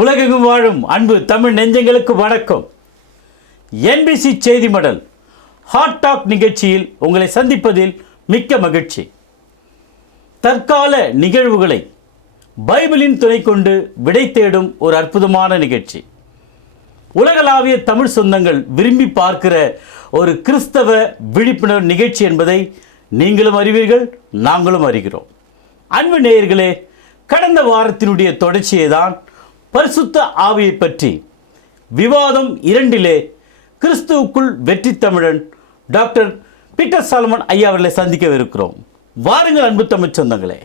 உலகெங்கும் வாழும் அன்பு தமிழ் நெஞ்சங்களுக்கு வணக்கம். NBC செய்தி மடல் ஹாட் டாக் நிகழ்ச்சியில் உங்களை சந்திப்பதில் மிக்க மகிழ்ச்சி. தற்கால நிகழ்வுகளை பைபிளின் துணை கொண்டு விடை தேடும் ஒரு அற்புதமான நிகழ்ச்சி. உலகளாவிய தமிழ் சொந்தங்கள் விரும்பி பார்க்கிற ஒரு கிறிஸ்தவ விழிப்புணர்வு நிகழ்ச்சி என்பதை நீங்களும் அறிவீர்கள், நாங்களும் அறிகிறோம். அன்பு நேயர்களே, கடந்த வாரத்தினுடைய தொடர்ச்சியை தான் பரிசுத்த ஆவியை பற்றி விவாதம் 2 கிறிஸ்துவுக்குள் வெற்றி தமிழன் டாக்டர் பீட்டர் சாலமன் ஐயா அவர்களை சந்திக்கவிருக்கிறோம். வாருங்கள் அன்பு தமிழ் சொந்தங்களே.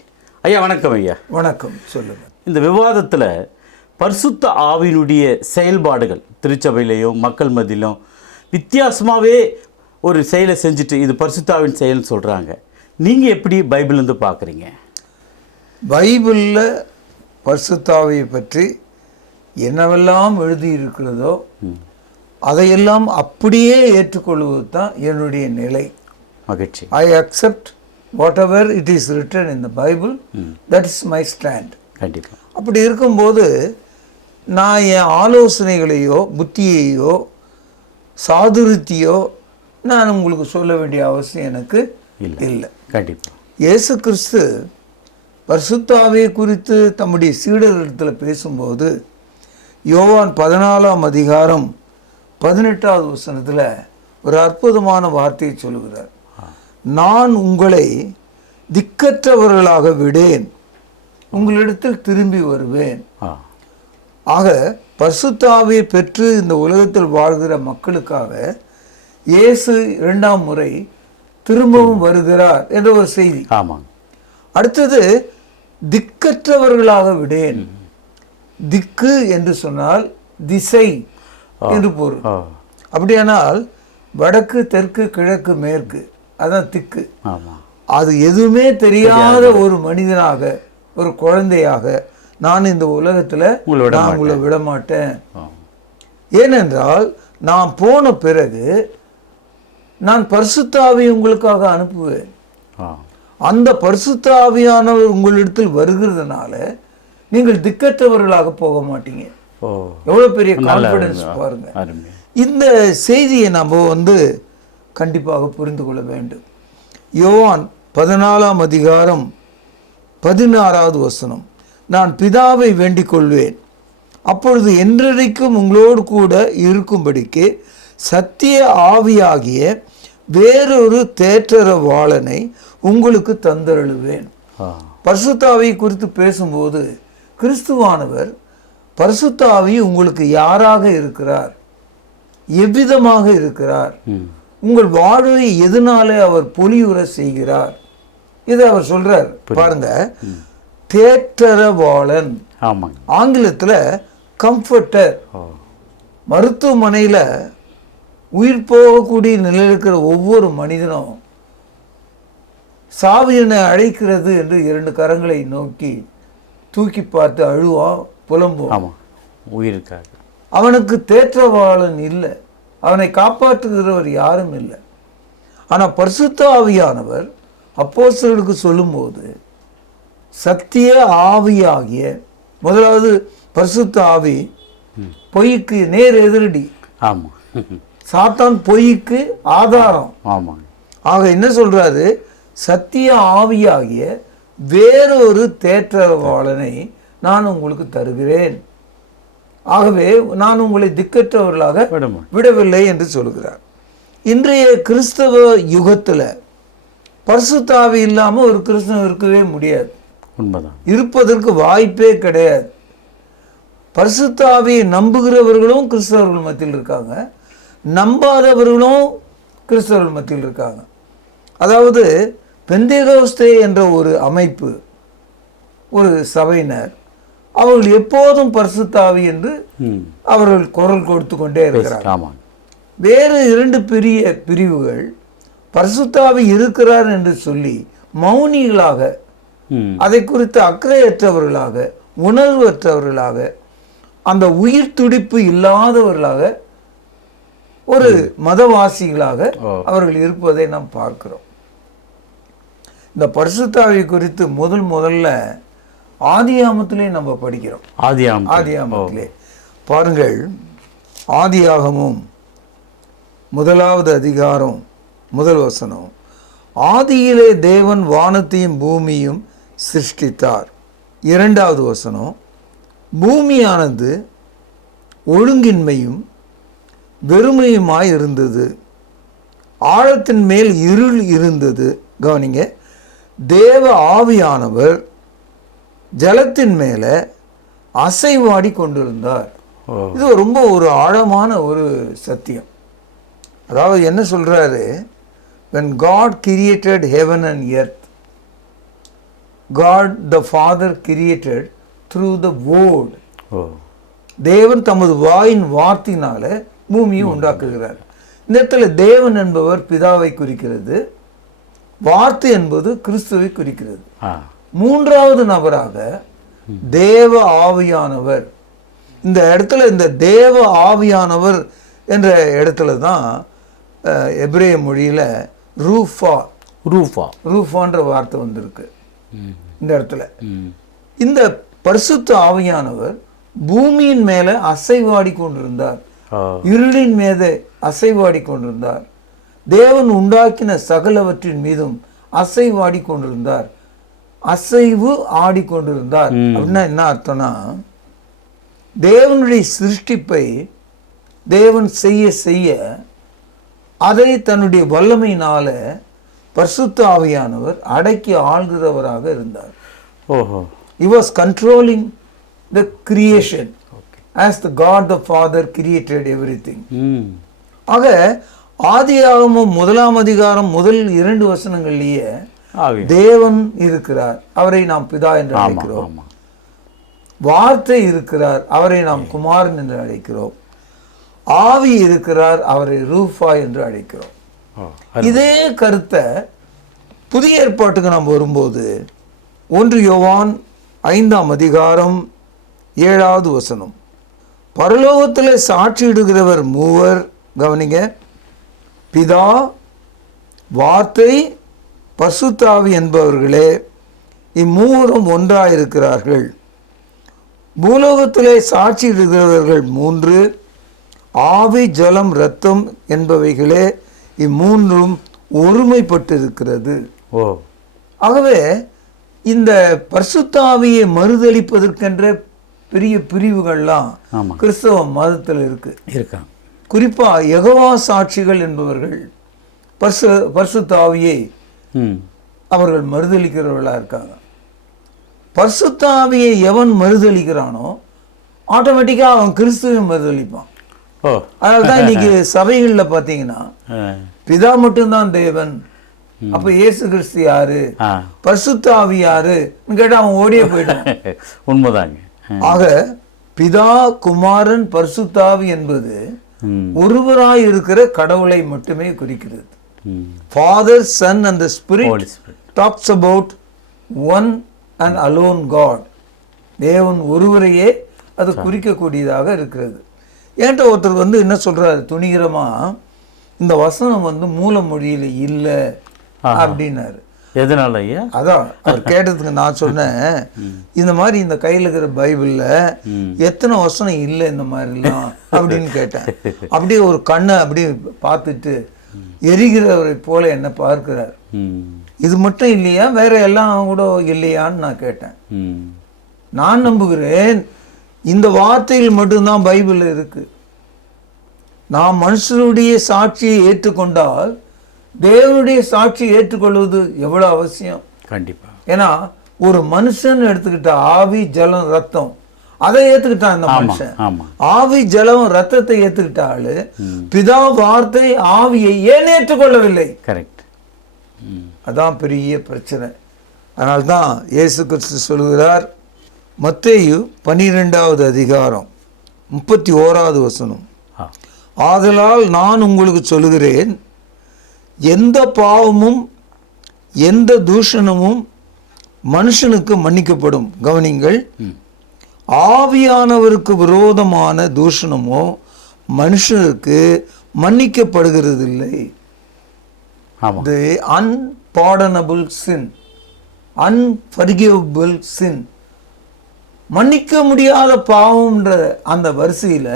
ஐயா வணக்கம். ஐயா வணக்கம். சொல்லுங்கள். இந்த விவாதத்தில் பரிசுத்த ஆவியினுடைய செயல்பாடுகள் திருச்சபையிலையும் மக்கள் மத்தியிலும் வித்தியாசமாகவே ஒரு செயலை செஞ்சுட்டு இது பரிசுத்த ஆவியின் செயல்னு சொல்கிறாங்க. நீங்கள் எப்படி பைபிள்லேருந்து பார்க்குறீங்க? பைபிளில் பரிசுத்த ஆவியை பற்றி என்னவெல்லாம் எழுதியிருக்கிறதோ அதையெல்லாம் அப்படியே ஏற்றுக்கொள்வது தான் என்னுடைய நிலை. மகிழ்ச்சி. I accept what ever it is written in the Bible, that is my stand. கண்டிப்பாக. அப்படி இருக்கும்போது நான் என் ஆலோசனைகளையோ புத்தியையோ சாதுரியத்தையோ நான் உங்களுக்கு சொல்ல வேண்டிய அவசியம் எனக்கு இல்லை. கண்டிப்பாக. இயேசு கிறிஸ்து பரிசுத்த ஆவியை குறித்து தம்முடைய சீடர்களிடத்தில் பேசும்போது யோவான் 14ஆம் அதிகாரம் 18வது வசனத்தில் ஒரு அற்புதமான வார்த்தையை சொல்லுகிறார். நான் உங்களை திக்கற்றவர்களாக விடேன், உங்களிடத்தில் திரும்பி வருவேன். ஆக பரிசுத்த ஆவியை பெற்று இந்த உலகத்தில் வாழ்கிற மக்களுக்காக இயேசு 2ஆம் முறை திரும்பவும் வருகிறார் என்ற ஒரு செய்தி. ஆமாம். அடுத்தது திக்கற்றவர்களாக விடேன். திக்கு என்று சொன்னால் திசை என்று பொருள். அப்படியானால் வடக்கு தெற்கு கிழக்கு மேற்கு அதான் திக்கு. அது எதுவுமே தெரியாத ஒரு மனிதனாக ஒரு குழந்தையாக நான் இந்த உலகத்தில் நான் உங்களை விட மாட்டேன். ஏனென்றால் நான் போன பிறகு நான் பரிசுத்த ஆவியை உங்களுக்காக அனுப்புவேன். அந்த பரிசுத்த ஆவியானவர் உங்களிடத்தில் வருகிறதுனால நீங்கள் திக்கற்றவர்களாக போக மாட்டீங்க. எவ்வளவு பெரிய கான்ஃபிடன்ஸ் பாருங்க. இந்த செய்தியை நம்ம கண்டிப்பாக புரிந்து கொள்ள வேண்டும். யோவான் 14ஆம் அதிகாரம் 16வது வசனம், நான் பிதாவை வேண்டிக் கொள்வேன், அப்பொழுது என்றைக்கும் உங்களோடு கூட இருக்கும்படிக்கு சத்திய ஆவியாகிய வேறொரு தேற்றரவாளனை உங்களுக்கு தந்தருளுவேன். பரிசுத்த ஆவியை குறித்து பேசும்போது கிறிஸ்துவானவர் பரிசுத்த ஆவி உங்களுக்கு யாராக இருக்கிறார், எவ்விதமாக இருக்கிறார், உங்கள் வாழ்வை எதனாலே அவர் பொலியுற செய்கிறார், இதை அவர் சொல்றார். பாருங்க, தேற்றரவாளன், ஆங்கிலத்தில் கம்ஃபர்டர். மருத்துவமனையில் உயிர் போகக்கூடிய நிலையில் இருக்கிற ஒவ்வொரு மனிதனும் சாவியனை அழைக்கிறது என்று 2 கரங்களை நோக்கி தூக்கி பார்த்து அழுவான், புலம்புவான். உயிருக்காக அவனுக்கு தேற்றவாளன் இல்லை, அவனை காப்பாற்றுகிறவர் யாரும் இல்லை. ஆனால் பரிசுத்த ஆவியானவர் அப்போஸ்தலர்களுக்கு சொல்லும்போது சத்திய ஆவியாகிய, முதலாவது பரிசுத்த ஆவி பொய்க்கு நேர் எதிரடி. சாத்தான் பொய்க்கு ஆதாரம். ஆக என்ன சொல்றாரு, சத்திய ஆவியாகிய வேறொரு தேற்றரவாளனை நான் உங்களுக்கு தருகிறேன், ஆகவே நான் உங்களை திக்கற்றவர்களாக விடவில்லை என்று சொல்கிறார். இன்றைய கிறிஸ்தவ யுகத்தில் பரிசுத்த ஆவி இல்லாமல் ஒரு கிறிஸ்தவம் இருக்கவே முடியாது. இருப்பதற்கு வாய்ப்பே கிடையாது. பரிசுத்த ஆவியை நம்புகிறவர்களும் கிறிஸ்தவர்கள் மத்தியில் இருக்காங்க, நம்பாதவர்களும் கிறிஸ்தவர்கள் மத்தியில் இருக்காங்க. அதாவது பெந்தேகோஸ்தே என்ற ஒரு அமைப்பு, ஒரு சபையினர், அவர்கள் எப்போதும் பரிசுத்த ஆவி என்று அவர்கள் குரல் கொடுத்து கொண்டே இருக்கிறார்கள். வேறு 2 பெரிய பிரிவுகள் பரிசுத்த ஆவி இருக்கிறார் என்று சொல்லி மௌனிகளாக, அதை குறித்து அக்கறையற்றவர்களாக, உணர்வற்றவர்களாக, அந்த உயிர் துடிப்பு இல்லாதவர்களாக, ஒரு மதவாசிகளாக அவர்கள் இருப்பதை நாம் பார்க்கிறோம். இந்த பரிசுத்த ஆவி குறித்து முதல்ல ஆதியாகமத்திலே நம்ம படிக்கிறோம். ஆதியாகமத்திலே பாருங்கள், ஆதியாகமும் 1வது அதிகாரம் 1 வசனம். ஆதியிலே தேவன் வானத்தையும் பூமியும் சிருஷ்டித்தார். 2வது வசனம். பூமியானது ஒழுங்கின்மையும் வெறுமையுமாய் இருந்தது, ஆழத்தின் மேல் இருள் இருந்தது. கவனிங்க, தேவ ஆவியானவர் ஜலத்தின் மேல அசைவாடி கொண்டிருந்தார். இது ரொம்ப ஒரு ஆழமான ஒரு சத்தியம். அதாவது என்ன சொல்றாரு, when God created heaven and earth, God the Father created through the word. தேவன் தமது வாயின் வார்த்தையினால பூமியை உண்டாக்குகிறார். இந்த இடத்துல தேவன் என்பவர் பிதாவை குறிக்கிறது, வார்த்தை என்பது கிறிஸ்துவை குறிக்கிறது. 3வது நபராக தேவ ஆவியானவர். இந்த இடத்துல இந்த தேவ ஆவியானவர் என்ற இடத்துல தான் எபிரேய மொழியில ரூஃபான்ற வார்த்தை வந்திருக்கு. இந்த இடத்துல இந்த பரிசுத்த ஆவியானவர் பூமியின் மேல அசைவாடி கொண்டிருந்தார், இருளின் மீது அசைவாடி கொண்டிருந்தார், தேவன் உண்டாக்கின சகலவற்றின் மீதும் அசைவாடி கொண்டிருந்தார், அசைவு ஆடிக்கொண்டிருந்தார். அப்படின்னா என்ன அர்த்தம்னா, தேவனுடைய சிருஷ்டிப்பை தேவன் செய்ய செய்ய அதை தன்னுடைய வல்லமையினால பரிசுத்த ஆவியானவர் அடக்கி ஆள்கிறவராக இருந்தார். He was controlling the creation as the God the Father created everything. ஆக ஆதியாகமம் 1ஆம் அதிகாரம் முதல் 2 வசனங்கள்லயே தேவன் இருக்கிறார், அவரை நாம் பிதா என்று அழைக்கிறோம். வார்த்தை இருக்கிறார், அவரை நாம் குமாரன் என்று அழைக்கிறோம். ஆவி இருக்கிறார், அவரை ரூஃபா என்று அழைக்கிறோம். இதே கருத்தை புதிய ஏற்பாட்டுக்கு நாம் வரும்போது 1 யோவான் 5ஆம் அதிகாரம் 7வது வசனம். பரலோகத்திலே சாட்சியிடுகிறவர் மூவர். கவனிங்க, பிதா, வார்த்தை, பரிசுத்த ஆவி என்பவர்களே, இம்மூவரும் ஒன்றாயிருக்கிறார்கள். பூலோகத்திலே சாட்சியிடுகிறவர்கள் 3, ஆவி, ஜலம், இரத்தம் என்பவைகளே இம்மூன்றும் ஒருமைப்பட்டிருக்கிறது. ஆகவே இந்த பரிசுத்த ஆவியை மறுதளிப்பதற்கென்ற பெரிய பிரிவுகள்லாம் கிறிஸ்தவ மதத்தில் இருக்கு. குறிப்பா யெகோவா சாட்சிகள் என்பவர்கள் பரிசுத்த ஆவியை அவர்கள் மறுதளிக்கிறவர்களா இருக்காங்க. பரிசுத்த ஆவியை எவன் மறுதளிக்கிறானோ ஆட்டோமேட்டிக்கா அவன் கிறிஸ்துவை மறுதளிப்பான். அதனால்தான் இன்னைக்கு சபைகள்ல பாத்தீங்கன்னா பிதா மட்டும்தான் தேவன், அப்ப இயேசு கிறிஸ்து யாரு, பரிசுத்த ஆவி யாரு கேட்டா அவன் ஓடியே போயிட்டான். உண்மைதாங்க. ஆக பிதா, குமாரன், பரிசுத்த ஆவி என்பது ஒருவராய் இருக்கிற கடவுளை மட்டுமே குறிக்கிறது. Father, Son and the Spirit talks about one and alone God. தேவன் ஒருவரையே அது குறிக்கக்கூடியதாக இருக்கிறது. ஏன்ட்ட ஒருத்தர் என்ன சொல்றாரு துணிகரமா, இந்த வசனம் மூல மொழியில இல்ல அப்படின்னாரு. எதனால ஐயா? அதான் அவர் கேட்டதுக்கு நான் சொன்னேன், இந்த மாதிரி இந்த கையில் இருக்கிற பைபிள்ல எத்தனை வசனம் இல்லை இந்த மாதிரிலாம் அப்படின்னு கேட்டேன். அப்படியே ஒரு கண்ணை அப்படியே பார்த்துட்டு எரிகிறவரை போல என்ன பார்க்கிறார். இது மட்டும் இல்லையா, வேற எல்லாம் கூட இல்லையான்னு நான் கேட்டேன். நான் நம்புகிறேன் இந்த வார்த்தையில் மட்டும்தான் பைபிள் இருக்கு. நாம் மனுஷனுடைய சாட்சியை ஏற்றுக்கொண்டால் தேவனுடைய சாட்சியை ஏற்றுக்கொள்வது எவ்வளவு அவசியம். கண்டிப்பா. ஏன்னா ஒரு மனுஷன் எடுத்துக்கிட்ட ஆவி, ஜலம், ரத்தம் அதை ஏத்துக்கிட்டான் இந்த மனுஷன். ஆவி, ஜலம், ரத்தத்தை ஏத்துக்கிட்டாலு பிதா, வார்த்தை, ஆவியை ஏன் ஏற்றுக்கொள்ளவில்லை? கரெக்ட். அதான் பெரிய பிரச்சனை. அதனால்தான் இயேசு கிறிஸ்து சொல்கிறார், மத்தேயு 12வது அதிகாரம் 31வது வசனம், ஆதலால் நான் உங்களுக்கு சொல்லுகிறேன், எந்த பாவமும் எந்த தூஷணமும் மனுஷனுக்கு மன்னிக்கப்படும். கவனிங்கள், ஆவியானவருக்கு விரோதமான தூஷணமோ மனுஷனுக்கு மன்னிக்கப்படுகிறது இல்லை. The unpardonable sin, unforgivable sin மன்னிக்க முடியாத பாவம்ன்ற அந்த வரிசையில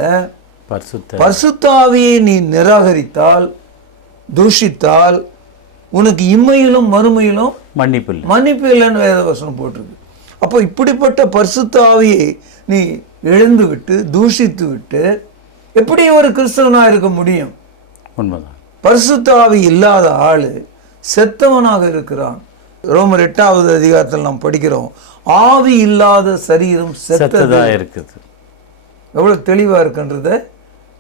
பரிசுத்த ஆவியை நீ நிராகரித்தால், தூஷித்தால், உனக்கு இம்மையிலும் மறுமையிலும் மன்னிப்பு இல்லைன்னு வேதவசனம் போட்டிருக்கு. அப்போ இப்படிப்பட்ட பரிசுத்த ஆவியை நீ எழுந்து விட்டு தூஷித்து விட்டு எப்படி ஒரு கிறிஸ்தவனா இருக்க முடியும்? உண்மைதான். பரிசுத்த ஆவி இல்லாத ஆளு செத்தவனாக இருக்கிறான். ரோமர் 8வது அதிகாரத்தில் நாம் படிக்கிறோம், ஆவி இல்லாத சரீரம் செத்ததா இருக்குது. எவ்வளவு தெளிவா இருக்குன்றத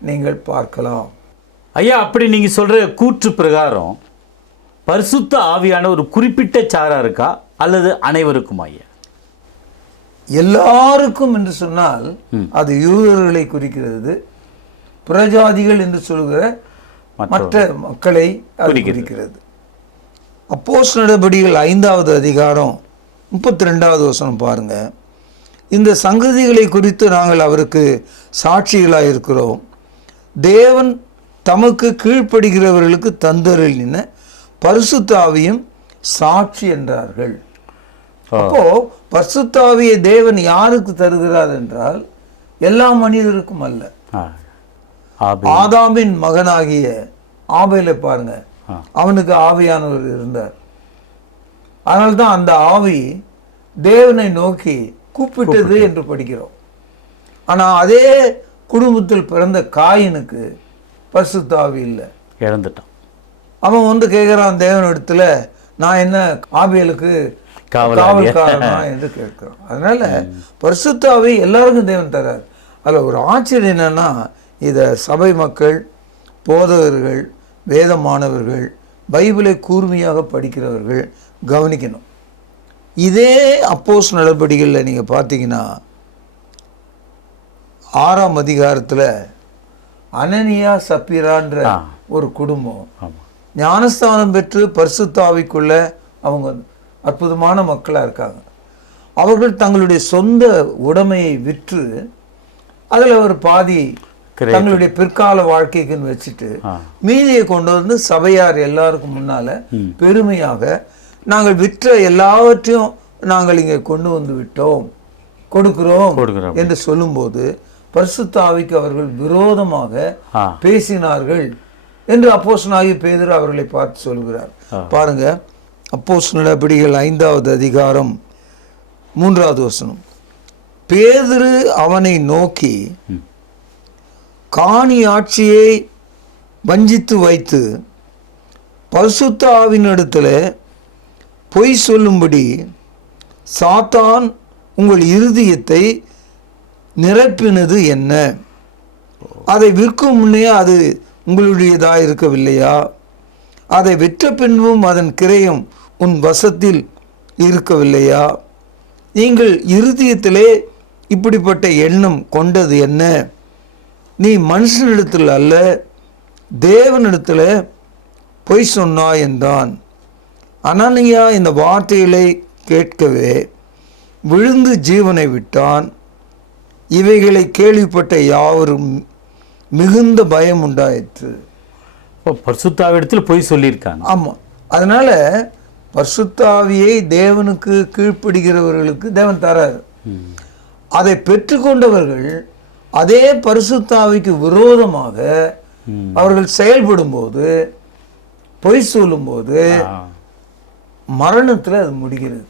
நீங்கள் பார்க்கலாம். ஐயா, அப்படி நீங்க சொல்ற கூற்று பிரகாரம் பரிசுத்த ஆவியான ஒரு குறிப்பிட்ட சாரா இருக்கா அல்லது அனைவருக்கும்? ஐயா, எல்லாருக்கும் என்று சொன்னால் அது யூதர்களை குறிக்கிறது, புறஜாதிகள் என்று சொல்கிற மற்ற மக்களை குறிக்கிறது. அப்போஸ்தலர் நடபடிகள் 5வது அதிகாரம் 32வது வசனம் பாருங்க. இந்த சங்கதிகளை குறித்து நாங்கள் அவருக்கு சாட்சிகளாக இருக்கிறோம். தேவன் தமக்கு கீழ்ப்படுகிறவர்களுக்கு தந்தருளின பரிசுத்த ஆவியும் சாட்சி என்றார்கள். அப்போ பரிசுத்த ஆவியை தேவன் யாருக்கு தருகிறார் என்றால் எல்லா மனிதருக்கும் அல்ல. ஆதாமின் மகனாகிய ஆபேலை பாருங்க, அவனுக்கு ஆவியானவர் இருந்தார். அதனால்தான் அந்த ஆவி தேவனை நோக்கி கூப்பிட்டது என்று படிக்கிறோம். ஆனா அதே குடும்பத்தில் பிறந்த காயினுக்கு பரிசுத்த ஆவி இல்லை, இழந்துட்டான். அவன் வந்து கேட்கிறான் தேவனிடத்துல, நான் என்ன ஆபேலுக்கு காவல்காரனா என்று கேட்கிறான். அதனால பரிசுத்த ஆவி எல்லாருக்கும் தேவன் தரார். அதில் ஒரு ஆச்சரியம் என்னன்னா, இதை சபை மக்கள், போதகர்கள், வேத மாணவர்கள், பைபிளை கூர்மையாக படிக்கிறவர்கள் கவனிக்கணும். இதே அப்போஸ்தலர் நடபடிகளில் நீங்கள் பார்த்தீங்கன்னா 6ஆம் அதிகாரத்தில் அனனியா சப்பீரான்ற ஒரு குடும்பம் ஞானஸ்தானம் பெற்று பரிசுத்த ஆவிக்குள்ள அவங்க அற்புதமான மக்களாக இருக்காங்க. அவர்கள் தங்களுடைய சொந்த உடைமையை விற்று அதில் ஒரு பாதி தங்களுடைய பிற்கால வாழ்க்கைக்குன்னு வச்சுட்டு மீதியை கொண்டு வந்து சபையார் எல்லாருக்கும் முன்னால பெருமையாக, நாங்கள் விற்ற எல்லாவற்றையும் நாங்கள் இங்கே கொண்டு வந்து விட்டோம், கொடுக்கிறோம் என்று சொல்லும்போது பரிசுத்த ஆவிக்கு அவர்கள் விரோதமாக பேசினார்கள் என்று அப்போஸ்தலனாகிய பேதுரு அவர்களை பார்த்து சொல்கிறார். பாருங்க, அப்போஸ்தலர் நடபடிகள் 5வது அதிகாரம் 3வது வசனம். பேதுரு அவனை நோக்கி, காணி ஆட்சியை வஞ்சித்து வைத்து பரிசுத்த ஆவியினிடத்தில் பொய் சொல்லும்படி சாத்தான் உங்கள் இருதயத்தை நிரப்பினது என்ன? அதை விற்கும் முன்னே அது உங்களுடையதாக இருக்கவில்லையா? அதை விற்ற பின்பும் அதன் கிரயம் உன் வசத்தில் இருக்கவில்லையா? நீங்கள் இருதயத்திலே இப்படிப்பட்ட எண்ணம் கொண்டது என்ன? நீ மனுஷனிடத்தில் அல்ல தேவனிடத்தில் பொய் சொன்னாய் என்றான். அனனியா இந்த வார்த்தைகளை கேட்கவே விழுந்து ஜீவனை விட்டான். இவைகளை கேள்விப்பட்ட யாவரும் மிகுந்த பயம் உண்டாயிற்று. பரிசுத்தாவிடத்தில் பொய் சொல்லியிருக்காங்க. ஆமாம். அதனால பரிசுத்தாவியை தேவனுக்கு கீழ்ப்படுகிறவர்களுக்கு தேவன் தரார். அதை பெற்றுக்கொண்டவர்கள் அதே பரிசுத்தாவிக்கு விரோதமாக அவர்கள் செயல்படும் போது, பொய் சொல்லும் போது மரணத்தில் அது முடிகிறது.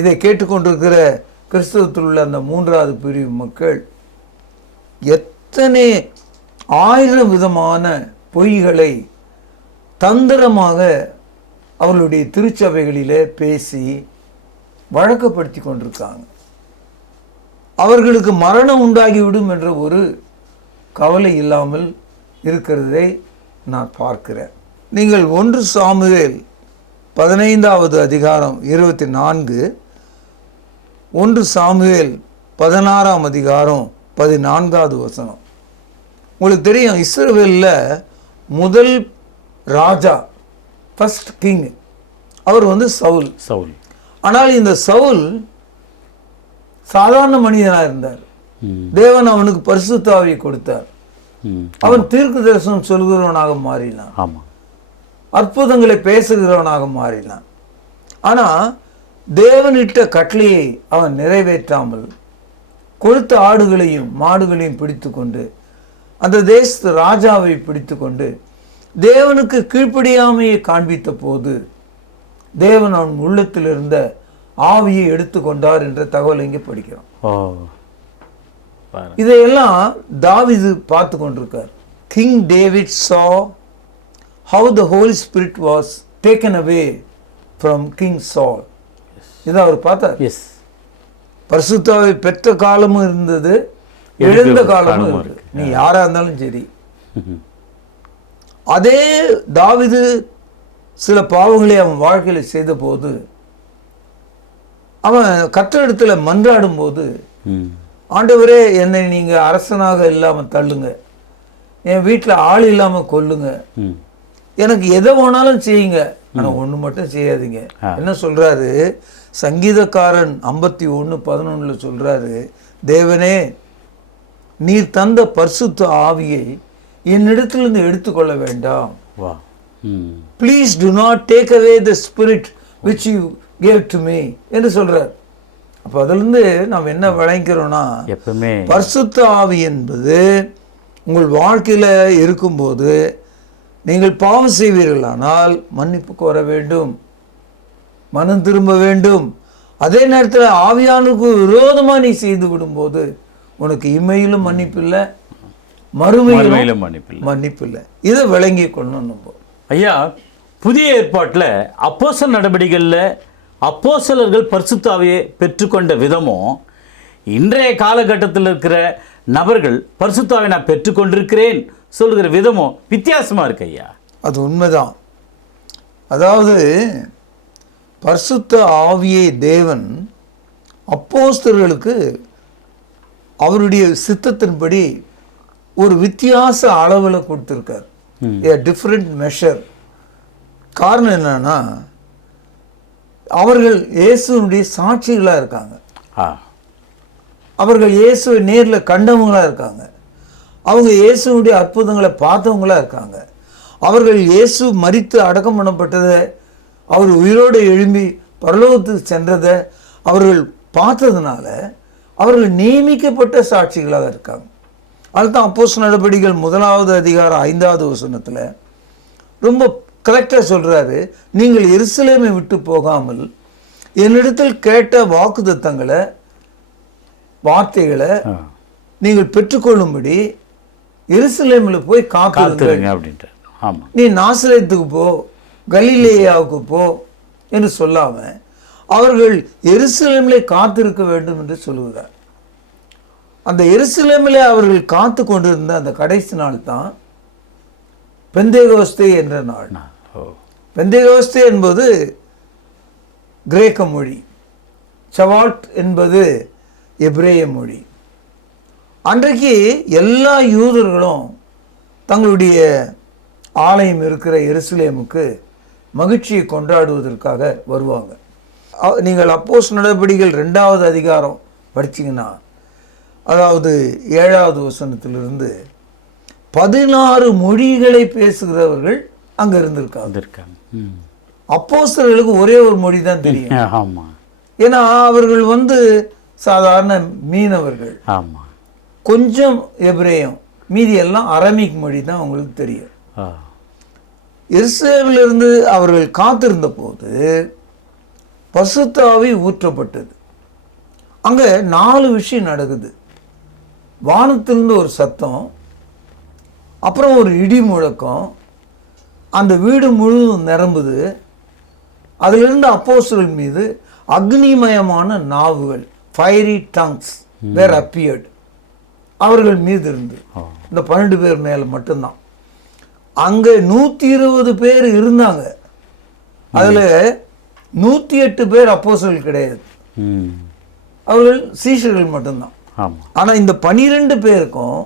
இதை கேட்டுக்கொண்டிருக்கிற கிறிஸ்தவத்தில் உள்ள அந்த 3வது பிரிவு மக்கள் எத்தனை 1000 விதமான பொய்களை தந்திரமாக அவர்களுடைய திருச்சபைகளிலே பேசி வழக்கப்படுத்தி கொண்டிருக்காங்க. அவர்களுக்கு மரணம் உண்டாகிவிடும் என்ற ஒரு கவலை இல்லாமல் இருக்கிறதை நான் பார்க்கிறேன். நீங்கள் 1 சாமுவேல் 15வது அதிகாரம் 24, 1 சாமுவேல் 16ஆம் அதிகாரம் 14வது வசனம். உங்களுக்கு தெரியும், இஸ்ரவேலில் முதல் ராஜா, ஃபர்ஸ்ட் கிங், அவர் வந்து சவுல். ஆனால் இந்த சவுல் சாதாரண மனிதனாக இருந்தார். தேவன் அவனுக்கு பரிசுத்த ஆவியை கொடுத்தார். அவன் தீர்க்க தரிசனம் சொல்கிறவனாக மாறினான், அற்புதங்களை பேசுகிறவனாக மாறினான். ஆனா தேவனிட்ட கட்டளையை அவன் நிறைவேற்றாமல் கொழுத்த ஆடுகளையும் மாடுகளையும் பிடித்து கொண்டு அந்த தேசத்து ராஜாவை பிடித்து கொண்டு தேவனுக்கு கீழ்ப்படியாமையை காண்பித்த போது தேவன் அவன் உள்ளத்தில் இருந்த ஆவியை எடுத்துக்கொண்டார் என்ற தகவல் இங்கே படிக்கிறோம். இதையெல்லாம் தாவீது பார்த்து கொண்டிருக்கார். King David saw how the Holy Spirit was taken away from King Saul. இதை அவர் பார்த்தார். பரிசுத்தாவை பெற்ற காலமும் இருந்தது, எழுந்த காலமும் இருக்கு. நீ யாரா இருந்தாலும் சரி. அதே தாவீது சில பாவங்களை அவன் வாழ்க்கையில செய்த போது அவன் கர்த்தரிடத்துல மன்றாடும் போது, ஆண்டவரே என்னை நீங்க அரசனாக இல்லாம தள்ளுங்க, என் வீட்டுல ஆள் இல்லாம கொல்லுங்க, எனக்கு எதை வேணாலும் செய்யுங்க, ஆனா ஒண்ணு மட்டும் செய்யாதீங்க. என்ன சொல்றாரு சங்கீதக்காரன் 51:11 சொல்றாரு, தேவனே நீர் தந்த பரிசுத்த ஆவியை என்னிடத்திலிருந்து எடுத்துக்கொள்ள வேண்டாம். Please to not take away the spirit which you gave to me என்று சொல்றார். அப்ப அதிலிருந்து நாம் என்ன விளங்கிறோம்னா, பரிசுத்த ஆவி என்பது உங்கள் வாழ்க்கையில இருக்கும்போது நீங்கள் பாவம் செய்வீர்களானால் மன்னிப்பு கோர வேண்டும், மனம் திரும்ப வேண்டும். அதே நேரத்தில் ஆவியானுக்கு விரோதமா நீ செய்து விடும்போது உனக்கு இம்மையிலும் மன்னிப்பு இல்லை, மறுமையிலும் மன்னிப்பு இல்லை. இதை விளங்கி கொள்ளணும். ஐயா, புதிய ஏற்பாட்டில் அப்போஸ்தலர் நடவடிக்கைகளில் அப்போஸ்தலர்கள் பரிசுத்த ஆவியை பெற்றுக்கொண்ட விதமும் இன்றைய காலகட்டத்தில் இருக்கிற நபர்கள் பரிசுத்த ஆவியை நான் பெற்றுக்கொண்டிருக்கிறேன் சொல்லுகிற விதமும் வித்தியாசமா இருக்கு ஐயா. அது உண்மைதான். அதாவது பரிசுத்த ஆவியை தேவன் அப்போஸ்தலர்களுக்கு அவருடைய சித்தத்தின்படி ஒரு வித்தியாச அளவில் கொடுத்துருக்கார், டிஃப்ரெண்ட் மெஷர். காரணம் என்னன்னா, அவர்கள் இயேசுனுடைய சாட்சிகளா இருக்காங்க, அவர்கள் இயேசுவை நேரில் கண்டவங்களா இருக்காங்க, அவங்க இயேசுனுடைய அற்புதங்களை பார்த்தவங்களா இருக்காங்க, அவர்கள் இயேசு மரித்து அடக்கம் பண்ணப்பட்டதை, அவர் உயிரோடு எழும்பி பரலோகத்துக்கு சென்றதை அவர்கள் பார்த்ததுனால அவர்கள் நியமிக்கப்பட்ட சாட்சிகளாக இருக்காங்க. அதுதான் அப்போஸ்தலர் நடவடிக்கைகள் 1:5 ரொம்ப கரெக்டாக சொல்றாரு, நீங்கள் எருசலேமை விட்டு போகாமல் என்னிடத்தில் கேட்ட வாக்குத்தத்தங்களை வார்த்தைகளை நீங்கள் பெற்றுக்கொள்ளும்படி எருசலேமில் போய் காத்துருங்க அப்படின்ட்டு. நீ நாசரேத்துக்கு போ, கலிலேயாவுக்கு போ என்று சொல்லாம அவர்கள் எருசலேமிலே காத்திருக்க வேண்டும் என்று சொல்லுகிறார். அந்த எருசலேமிலே அவர்கள் காத்து கொண்டிருந்த அந்த கடைசி நாள் தான் பெந்தேகோஸ்தே என்ற நாள். பெந்தேகோஸ்தே என்பது கிரேக்க மொழி, சவாட் என்பது எபிரேய மொழி. அன்றைக்கு எல்லா யூதர்களும் தங்களுடைய ஆலயம் இருக்கிற எருசலேமுக்கு மகிழ்ச்சியை கொண்டாடுவதற்காக வருவாங்க. நீங்கள் அப்போஸ்தலர் நடவடிக்கைகள் 2வது அதிகாரம் படிச்சீங்கன்னா, அதாவது 7வது வசனத்திலிருந்து 16 மொழிகளை பேசுகிறவர்கள் அங்க இருந்திருக்காங்க. அப்போஸ்தலர்களுக்கு ஒரே ஒரு மொழி தான் தெரியும். ஏன்னா அவர்கள் சாதாரண மீனவர்கள், கொஞ்சம் எபிரேயம், மீதி எல்லாம் அரமிக் மொழி தான் அவங்களுக்கு தெரியும். எருசலேமிலிருந்து அவர்கள் காத்திருந்த போது பரிசுத்த ஆவி ஊற்றப்பட்டது. அங்க 4 விஷயம் நடக்குது. வானத்திலிருந்து ஒரு சத்தம், அப்புறம் ஒரு இடி முழக்கம், அந்த வீடு முழுவதும் நிரம்புது. அதிலிருந்து அப்போஸ்தலர்கள் மீது அக்னிமயமான நாவுகள், ஃபயரி டங்ஸ் வேர் அப்பியர்ட், அவர்கள் மீது இருந்து. இந்த 12 பேர் மேல மட்டும்தான். அங்க 120 பேர் இருந்தாங்க. அதுல 108 பேர் அப்போஸ்தலர்கள் கிடையாது, அவர்கள் சீஷர்கள் மட்டும்தான். ஆனா இந்த 12 பேருக்கும்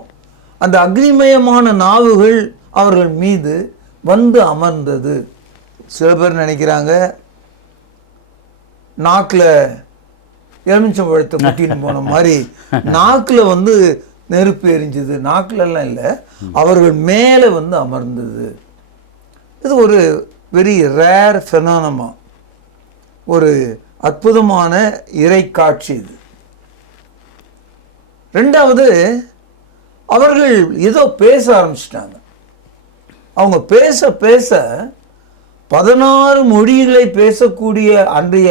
அந்த அக்னிமயமான நாவுகள் அவர்கள் மீது அமர்ந்தது. சில பேர் நினைக்கிறாங்க நாக்குல எலுமிச்சம் பழத்தை குட்டின்னு போன மாதிரி நாக்குல நெருப்பு எரிஞ்சது. நாக்குல எல்லாம் இல்லை, அவர்கள் மேல அமர்ந்தது. இது ஒரு வெரி ரேர் ஃபெனானமா, ஒரு அற்புதமான இறை காட்சி. இது ரெண்டாவது, அவர்கள் ஏதோ பேச ஆரம்பிச்சிட்டாங்க. அவங்க பேச பேச 16 மொழிகளை பேசக்கூடிய அன்றைய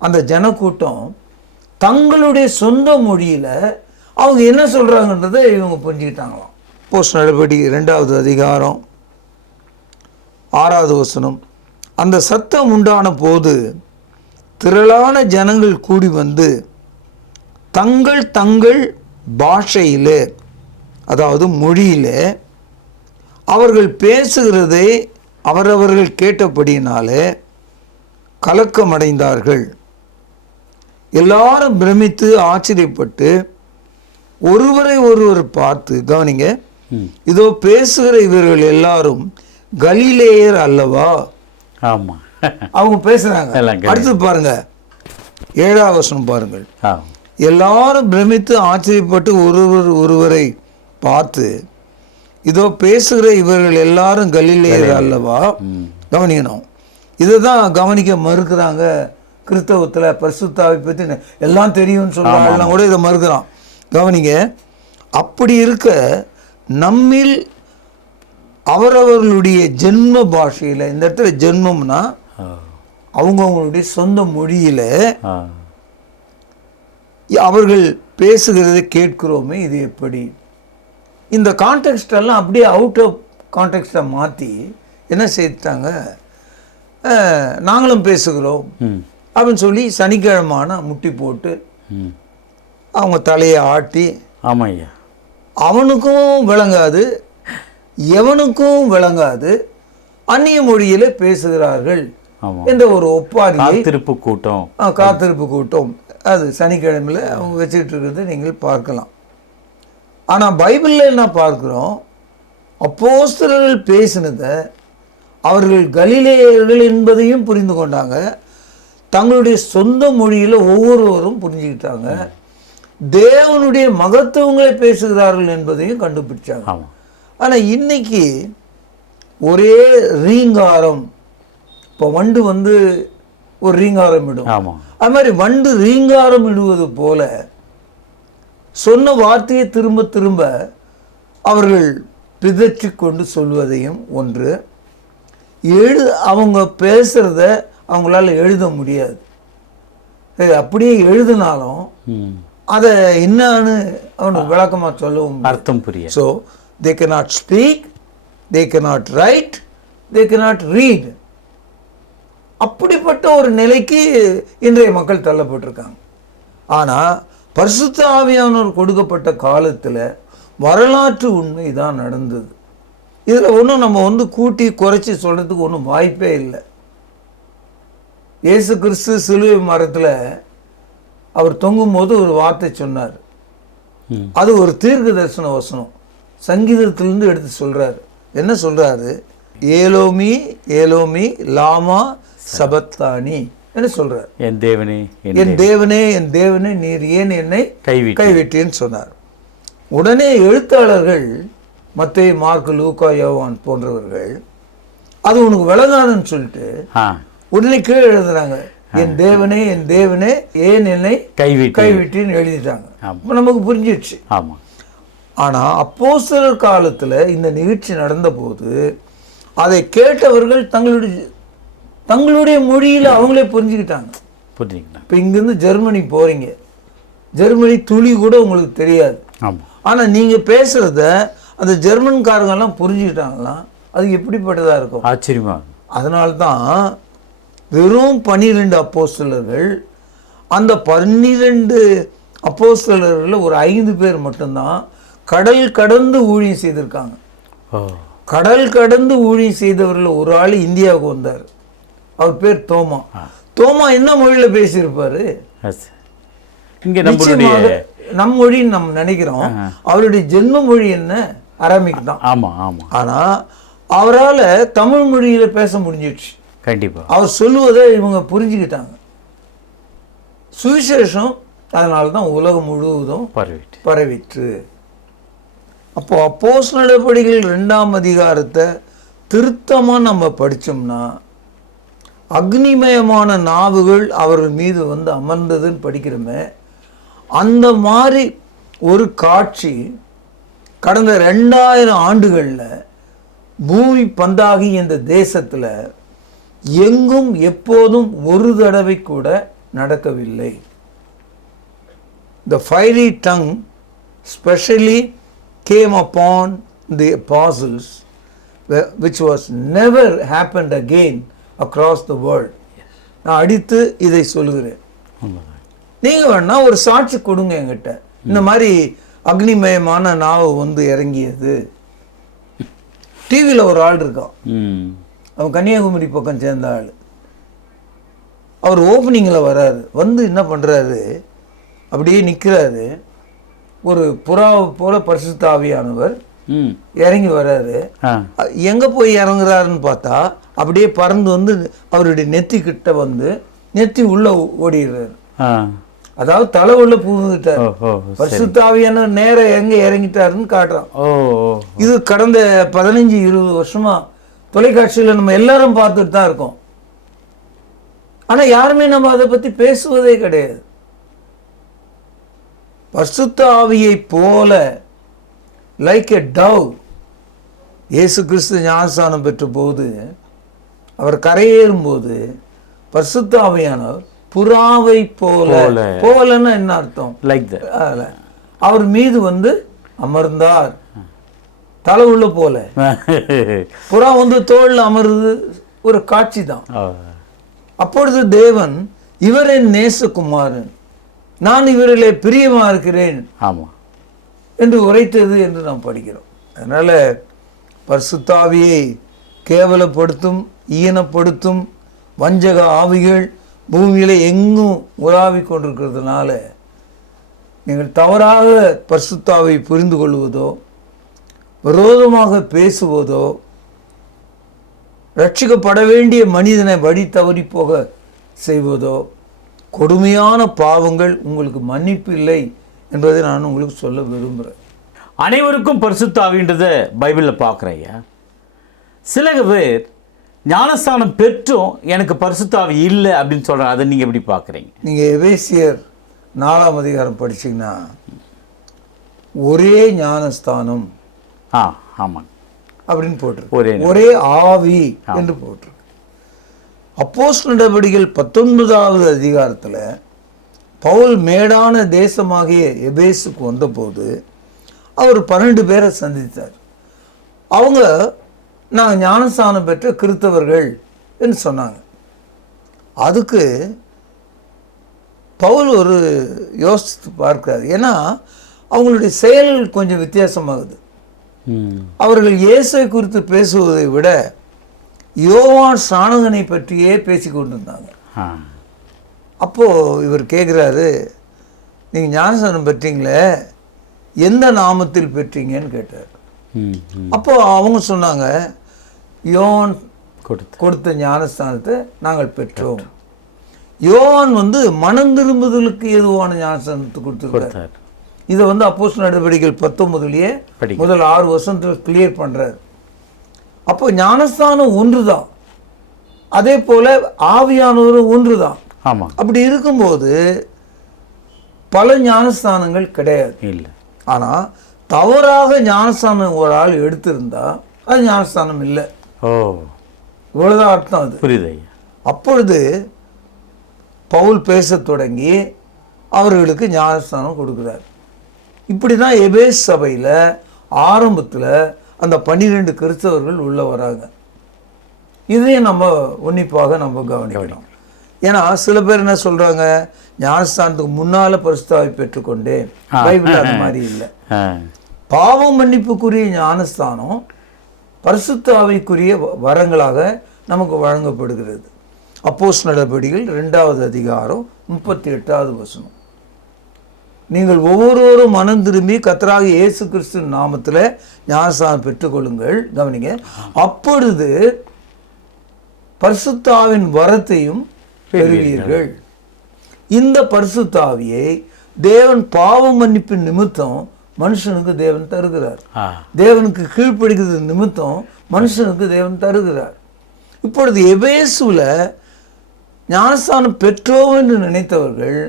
அந்த ஜனக்கூட்டம் தங்களுடைய சொந்த மொழியில அவங்க என்ன சொல்றாங்கன்றதை இவங்க புரிஞ்சுக்கிட்டாங்களாம். அப்போஸ்தலர் நடவடிக்கைகள் 2வது அதிகாரம் 6வது வசனம். அந்த சத்தம் உண்டான போது திரளான ஜனங்கள் கூடி வந்து தங்கள் தங்கள் பாஷையிலே, அதாவது மொழியிலே அவர்கள் பேசுகிறதை அவரவர்கள் கேட்டபடியினாலே கலக்கமடைந்தார்கள். எல்லாரும் பிரமித்து ஆச்சரியப்பட்டு ஒருவரை ஒருவர் பார்த்து, கவனிங்க, இதோ பேசுகிற இவர்கள் எல்லாரும் கலிலேயர் அல்லவா? ஆமா, அவங்க பேசுறாங்க. அடுத்து பாருங்க, 7வது வசனம் பாருங்கள். எல்லாரும் பிரமித்து ஆச்சரியப்பட்டு ஒருவர் ஒருவரை பார்த்து, இதோ பேசுகிற இவர்கள் எல்லாரும் கலிலேயர் அல்லவா? கவனிக்கணும். இதுதான் கவனிக்க மறுக்கிறாங்க. கிறிஸ்தவத்தில் பரிசுத்தாவை பற்றி எல்லாம் தெரியும்னு சொல்றாங்க கூட இதை மறுக்கிறான். கவனிங்க, அப்படி இருக்க நம்மில் அவரவர்களுடைய ஜென்ம பாஷையில், இந்த இடத்துல ஜென்மம்னா அவங்கவுங்களுடைய சொந்த மொழியில அவர்கள் பேசுகிறதை கேட்கிறோமே, இது எப்படி? இந்த கான்டெக்ஸ்ட் எல்லாம் அப்படியே அவுட் ஆஃப் கான்டெக்ஸ்டை மாற்றி என்ன செய்தாங்க, நாங்களும் பேசுகிறோம் அப்படின்னு சொல்லி சனிக்கிழமான முட்டி போட்டு அவங்க தலையை ஆட்டி, ஆமாய்யா, அவனுக்கும் விளங்காது எவனுக்கும் விளங்காது அந்நிய மொழியில பேசுகிறார்கள் என்ற ஒரு ஒப்பாரி காத்திருப்பு கூட்டம் அது சனிக்கிழமையில் அவங்க வச்சுக்கிட்டு இருக்கிறது நீங்கள் பார்க்கலாம். ஆனால் பைபிளில் என்ன பார்க்குறோம், அப்போஸ்தலர்கள் பேசினதை அவர்கள் கலிலேயர்கள் என்பதையும் புரிந்து கொண்டாங்க, தங்களுடைய சொந்த மொழியில் ஒவ்வொருவரும் புரிஞ்சுக்கிட்டாங்க, தேவனுடைய மகத்துவங்களை பேசுகிறார்கள் என்பதையும் கண்டுபிடிச்சாங்க. ஆனால் இன்னைக்கு ஒரே ரீங்காரம், இப்போ வண்டு வந்து ஒரு ரீங்காரம் இடும், அது மாதிரி வண்டு ரீங்காரம் இடுவது போல சொன்ன வார்த்தையை திரும்ப திரும்ப அவர்கள் பிதற்றி கொண்டு சொல்வதையும் ஒன்று, அவங்க பேசுறத அவங்களால எழுத முடியாது. அப்படியே எழுதினாலும் அதை என்னன்னு அவனுக்கு விளக்கமாக சொல்லவும் அர்த்தம் புரிய. So they cannot speak, they cannot write, they cannot read. அப்படிப்பட்ட ஒரு நிலைக்கு இன்றைய மக்கள் தள்ளப்பட்டிருக்காங்க. ஆனால் பரிசுத்த ஆவியானவர் கொடுக்கப்பட்ட காலத்தில் வரலாற்று உண்மை தான் நடந்தது. இதில் ஒன்றும் நம்ம வந்து கூட்டி குறைச்சி சொல்கிறதுக்கு ஒன்றும் வாய்ப்பே இல்லை. இயேசு கிறிஸ்து சிலுவை மரத்தில் அவர் தொங்கும் போது ஒரு வார்த்தை சொன்னார். அது ஒரு தீர்க்க தரிசன வசனம், சங்கீதத்திலிருந்து எடுத்து சொல்றாரு. என்ன சொல்றாரு? ஏலோமி ஏலோமி லாமா சபத்தானி என்று சொல்றார். என் தேவனே என் தேவனே என் தேவனே நீர் ஏன் என்னை கைவிட்டேன்னு சொன்னார். உடனே எழுத்தாளர்கள் மத்தேயு, மார்க்கு, லூக்கா, யோவான் போன்றவர்கள் அது உனக்கு விளங்காதுன்னு சொல்லிட்டு உடனே கீழே எழுதுறாங்க, என் தேவனே ஏன் என்னை கைவிட்டேன்னு எழுதிட்டாங்க. இப்போ நமக்கு புரிஞ்சிடுச்சு. ஆனால் அப்போஸ்தலர் காலத்தில் இந்த நிகழ்ச்சி நடந்தபோது அதை கேட்டவர்கள் தங்களுடைய மொழியில் அவங்களே புரிஞ்சுக்கிட்டாங்க. இப்போ இங்கேருந்து ஜெர்மனி போகிறீங்க, ஜெர்மனி துளி கூட உங்களுக்கு தெரியாது. ஆனால் நீங்கள் பேசுகிறத அந்த ஜெர்மன்காரங்கெல்லாம் புரிஞ்சுக்கிட்டாங்களாம். அது எப்படிப்பட்டதாக இருக்கும்? ஆச்சரியமா. அதனால்தான் வெறும் 12 அப்போஸ்தலர்கள், அந்த 12 அப்போஸ்தலர்களில் ஒரு 5 பேர் மட்டும்தான் கடல் கடந்து ஊழியம் செய்திருக்காங்க. கடல் கடந்து ஊழியம் செய்தவர்கள் ஒரு ஆள் இந்தியாவுக்கு வந்தார். அவர் பேர் தோமா. தோமா என்ன மொழியில பேசியிருப்பாரு? நம் மொழின்னு நம்ம நினைக்கிறோம். அவருடைய ஜென்ம மொழி என்ன? அரபிக் தான். ஆனா அவரால் தமிழ் மொழியில பேச முடிஞ்சிடுச்சு. கண்டிப்பா அவர் சொல்லுவதை இவங்க புரிஞ்சுக்கிட்டாங்க. சுவிசேஷம் அதனால்தான் உலகம் முழுவதும் பரவிற்று. அப்போ அப்போஸ்தலர் நடபடிகள் 2ஆம் அதிகாரத்தை திருத்தமாக நம்ம படித்தோம்னா, அக்னிமயமான நாவுகள் அவர்கள் மீது வந்து அமர்ந்ததுன்னு படிக்கிறோமே, அந்த மாதிரி ஒரு காட்சி கடந்த 2000 ஆண்டுகளில் பூமி பந்தாகி இந்த தேசத்தில் எங்கும் எப்போதும் ஒரு தடவை கூட நடக்கவில்லை. The fiery tongue specially came upon the apostles, which was never happened again across the world. நான் அடித்து இதை சொல்லுகிறேன். நீங்க வேணா ஒரு சாட்சி கொடுங்க என்கிட்ட, இந்த மாதிரி அக்னிமயமான நாவு வந்து இறங்கியது. டிவியில் ஒரு ஆள் இருக்கான், அவன் கன்னியாகுமரி பக்கம் சேர்ந்த ஆள். அவர் ஓப்பனிங்கில் வராரு, வந்து என்ன பண்ணுறாரு, அப்படியே நிற்கிறாரு. ஒரு புறாவை போல பரிசுத்த ஆவியானவர் இறங்கி வர்றாரு. எங்கே போய் இறங்குறாருன்னு பார்த்தா அப்படியே பறந்து வந்து அவருடைய நெத்தி கிட்ட வந்து நெத்தி உள்ள ஓடிடுறாரு. அதாவது தலை உள்ள புகுந்துட்டார். பரிசுத்த ஆவியானவர் நேரம் எங்கே இறங்கிட்டாருன்னு காட்டுறான். இது கடந்த 15-20 வருஷமா தொலைக்காட்சியில் நம்ம எல்லாரும் பார்த்துட்டு தான் இருக்கோம். ஆனால் யாருமே நம்ம அதை பற்றி பேசுவதே கிடையாது. பரிசுத்த ஆவியை போல லைக் எ டவ், இயேசு கிறிஸ்து ஞானஸ்நானம் பெற்ற போது அவர் கரையேறும் போது பரிசுத்த ஆவியானவர் புறாவை போல, போலன்னா என்ன அர்த்தம், லைக் அவர் மீது வந்து அமர்ந்தார். தலை உள்ள போல புறா வந்து தோல்ல அமர்ந்து ஒரு காட்சி தான். அப்பொழுது தேவன் இவர் என் நேசகுமாரன், நான் இவரிலே பிரியமா இருக்கிறேன் என்று உரைத்தது என்று நாம் படிக்கிறோம். அதனால பரிசுத்த ஆவியை கேவலப்படுத்தும், ஈனப்படுத்தும் வஞ்சக ஆவிகள் பூமியில எங்கும் உலாவிக் கொண்டிருக்கிறதுனால நீங்கள் தவறாக பரிசுத்த ஆவியை புரிந்து கொள்வதோ, விரோதமாக பேசுவதோ, ரட்சிக்கப்பட வேண்டிய மனிதனை வழி தவறி போக செய்வதோ கொடுமையான பாவங்கள். உங்களுக்கு மன்னிப்பு இல்லை என்பதை நான் உங்களுக்கு சொல்ல விரும்புகிறேன். அனைவருக்கும் பரிசுத்த ஆவின்றத பைபிளில் பார்க்குறேன். சில பேர் ஞானஸ்தானம் பெற்றும் எனக்கு பரிசுத்த ஆவி இல்லை அப்படின்னு சொல்கிறாங்க. அதை நீங்கள் எப்படி பார்க்குறீங்க? நீங்கள் எபேசியர் 4ஆம் அதிகாரம் படிச்சிங்கன்னா ஒரே ஞானஸ்தானம் ஆமாம் அப்படின்னு போட்டிருக்கு, ஒரே ஆவி என்று போட்டிருக்கு. அப்போஸ்தலர் நடவடிக்கைகள் 19ஆவது அதிகாரத்தில் பவுல் மேடான தேசமாகிய எபேசுக்கு வந்தபோது அவர் 12 பேரை சந்தித்தார். அவங்க நாங்கள் ஞானஸ்தானம் பெற்ற கிறிஸ்தவர்கள் என்று சொன்னாங்க. அதுக்கு பவுல் ஒரு யோசித்து பார்க்கிறார். ஏன்னா அவங்களுடைய செயல்கள் கொஞ்சம் வித்தியாசமாகுது. அவர்கள் இயேசுவை குறித்து பேசுவதை விட யோவான் ஸ்நானகனை பற்றியே பேசி கொண்டிருந்தாங்க. அப்போது இவர் கேட்குறாரு, நீங்கள் ஞானஸ்நானம் பெற்றீங்களே, எந்த நாமத்தில் பெற்றீங்கன்னு கேட்டார். அப்போ அவங்க சொன்னாங்க, யோவான் கொடுத்த ஞானஸ்தானத்தை நாங்கள் பெற்றோம். யோவான் வந்து மனம் திரும்புதலுக்கு எதுவான ஞானஸ்தானத்தை கொடுத்துருக்கார். இதை வந்து அப்போஸ்தலர் நடவடிக்கைகள் 19 முதல் 6 வருஷத்தில் கிளியர் பண்ணுறார். அப்போ ஞானஸ்தானம் ஒன்று தான், அதே போல ஆவியானவரும் ஒன்று தான். அப்படி இருக்கும்போது பல ஞானஸ்தானங்கள் கிடையாது. இல்லை. ஆனால் தவறாக ஞானஸ்தானம் ஒரு ஆள் எடுத்திருந்தா அது ஞானஸ்தானம் இல்லை. இவ்வளோதான் அர்த்தம். அது புரியுது. அப்பொழுது பவுல் பேச தொடங்கி அவர்களுக்கு ஞானஸ்தானம் கொடுக்குறார். இப்படி தான் எபேஸ் சபையில் ஆரம்பத்தில் அந்த 12 கிறிஸ்தவர்கள் உள்ள வராங்க. இதையும் நம்ம உன்னிப்பாக நம்ம கவனிக்கணும். ஏன்னா சில பேர் என்ன சொல்றாங்க, ஞானஸ்தானத்துக்கு முன்னால பரிசுத்த ஆவி பெற்றுக்கொண்டேன். பைபிள் அது மாதிரி இல்லை. பாவ மன்னிப்புக்குரிய ஞானஸ்தானம் பரிசுத்த ஆவிக்குரிய வரங்களாக நமக்கு வழங்கப்படுகிறது. அப்போஸ்தலர் நடவடிக்கைகள் 2ஆவது அதிகாரம் 38வது வசனம். நீங்கள் ஒவ்வொருவரும் மனம் திரும்பி கர்த்தராகிய இயேசு கிறிஸ்து நாமத்தில் ஞானஸ்தானம் பெற்றுக்கொள்ளுங்கள். கவனிங்க, அப்பொழுது பரிசுத்த ஆவியின் வரத்தையும் பெறுவீர்கள். இந்த பரிசுத்த ஆவியை தேவன் பாவ மன்னிப்பின் நிமித்தம் மனுஷனுக்கு தேவன் தருகிறார். தேவனுக்கு கீழ்ப்படுகிறது நிமித்தம் மனுஷனுக்கு தேவன் தருகிறார். இப்பொழுது எபேசுல ஞானஸ்தானம் பெற்றோம் என்று நினைத்தவர்கள்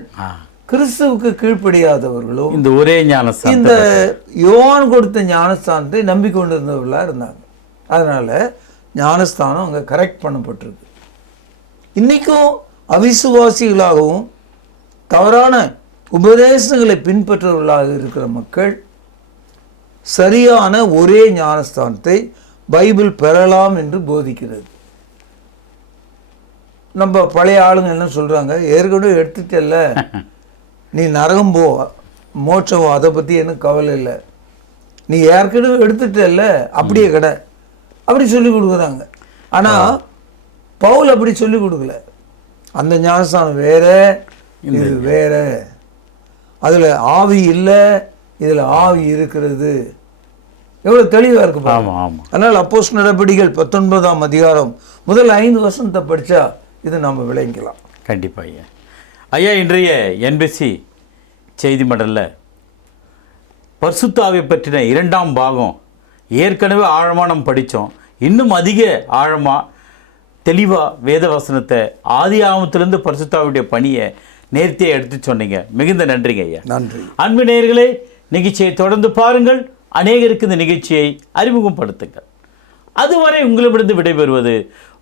கிறிஸ்துவுக்கு கீழ்ப்படியாதவர்களும் இந்த ஒரே ஞானஸ்தானம் இந்த யோவான் கொடுத்த ஞானஸ்தானத்தை நம்பிக்கொண்டிருந்தவர்களாக இருந்தாங்க. அதனால ஞானஸ்தானம் அங்கே கரெக்ட் பண்ணப்பட்டிருக்கு. இன்னைக்கும் அவிசுவாசிகளாகவும் தவறான உபதேசங்களை பின்பற்றவர்களாக இருக்கிற மக்கள் சரியான ஒரே ஞானஸ்தானத்தை பைபிள் பெறலாம் என்று போதிக்கிறது. நம்ம பழைய ஆளுங்க என்ன சொல்றாங்க, ஏற்கனவே எடுத்துட்டல்ல, நீ நரகம் போ, மோட்சம் அதை பற்றி எனக்கு கவலை இல்லை, நீ ஏற்கனவே எடுத்துட்டல்ல, அப்படியே கடை அப்படி சொல்லி கொடுக்குறாங்க. ஆனால் பவுல் அப்படி சொல்லி கொடுக்கல. அந்த ஞானஸ்தானம் வேற, இது வேற. அதில் ஆவி இல்லை, இதில் ஆவி இருக்கிறது. எவ்வளோ தெளிவாக இருக்கு. அதனால் அப்போஸ்தலர் நடபடிகள் 19ஆம் அதிகாரம் முதல் 5 வசனத்தை படித்தா இது நம்ம விளங்கிக்கலாம். கண்டிப்பாக ஐயா. ஐயா, இன்றைய என்பிசி செய்தி மடலில் பரிசுத்த ஆவியை பற்றின 2ஆம் பாகம் ஏற்கனவே ஆழமாக நம்ம படித்தோம். இன்னும் அதிக ஆழமாக தெளிவாக வேத வசனத்தை ஆதி ஆகமத்திலிருந்து பரிசுத்த ஆவியுடைய பணியை நேர்த்தியாக எடுத்து சொன்னீங்க. மிகுந்த நன்றிங்க ஐயா. நன்றி. அன்பு நேயர்களே, நிகழ்ச்சியை தொடர்ந்து பாருங்கள். அநேகருக்கு இந்த நிகழ்ச்சியை அறிமுகப்படுத்துங்கள். அதுவரை உங்களிடமிருந்து விடைபெறுவது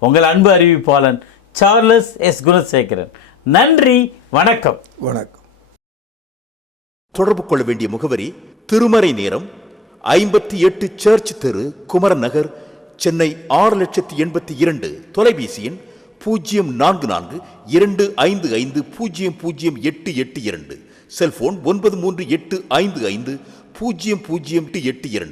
உங்கள் அன்பு அறிவிப்பாளன் சார்லஸ் எஸ் குணசேகரன். நன்றி, வணக்கம். வணக்கம். தொடர்பு கொள்ள வேண்டிய முகவரி: திருமறை நேரம், 58 சர்ச் தெரு, குமரன் நகர், சென்னை 6,82,000. தொலைபேசி எண் 044255008882. செல்போன் 9385500882.